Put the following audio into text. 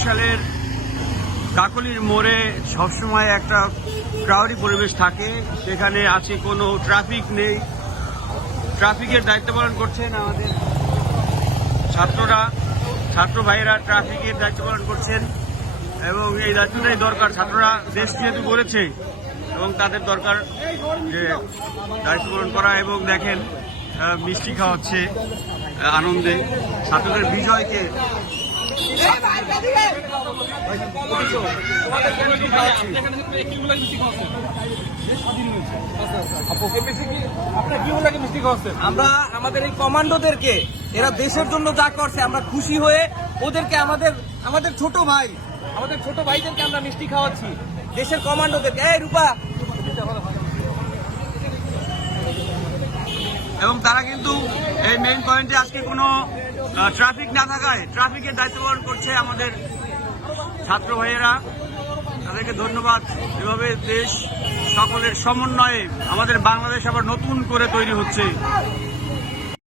বরিশালের কাকলির মোড়ে সবসময় একটা ক্রাউডি পরিবেশ থাকে। সেখানে আছে কোনো ট্রাফিক নেই। ট্রাফিকের দায়িত্ব পালন করছেন আমাদের ছাত্ররা, ছাত্র ভাইয়েরা ট্রাফিকের দায়িত্ব পালন করছেন এবং এই দায়িত্বটাই দরকার ছাত্ররা। দেশ যেহেতু করেছে এবং তাদের দরকার যে দায়িত্ব পালন করা এবং দেখেন মিষ্টি খাওয়াচ্ছে, আনন্দে। ছাত্রদের বিজয়কে আমরা আমাদের এই কমান্ডোদেরকে, এরা দেশের জন্য যা করছে, আমরা খুশি হয়ে ওদেরকে আমাদের আমাদের ছোট ভাই, আমাদের ছোট ভাইদেরকে আমরা মিষ্টি খাওয়াচ্ছি। দেশের কমান্ডোদেরকে। এই রূপা। এবং তারা কিন্তু এই মেইন পয়েন্টে আজকে কোনো ট্রাফিক না থাকায় ট্রাফিকের দায়িত্ব পালন করছে আমাদের ছাত্র ভাইয়েরা, তাদেরকে ধন্যবাদ। এভাবে দেশ সকলের সমন্বয়ে আমাদের বাংলাদেশ আবার নতুন করে তৈরি হচ্ছে।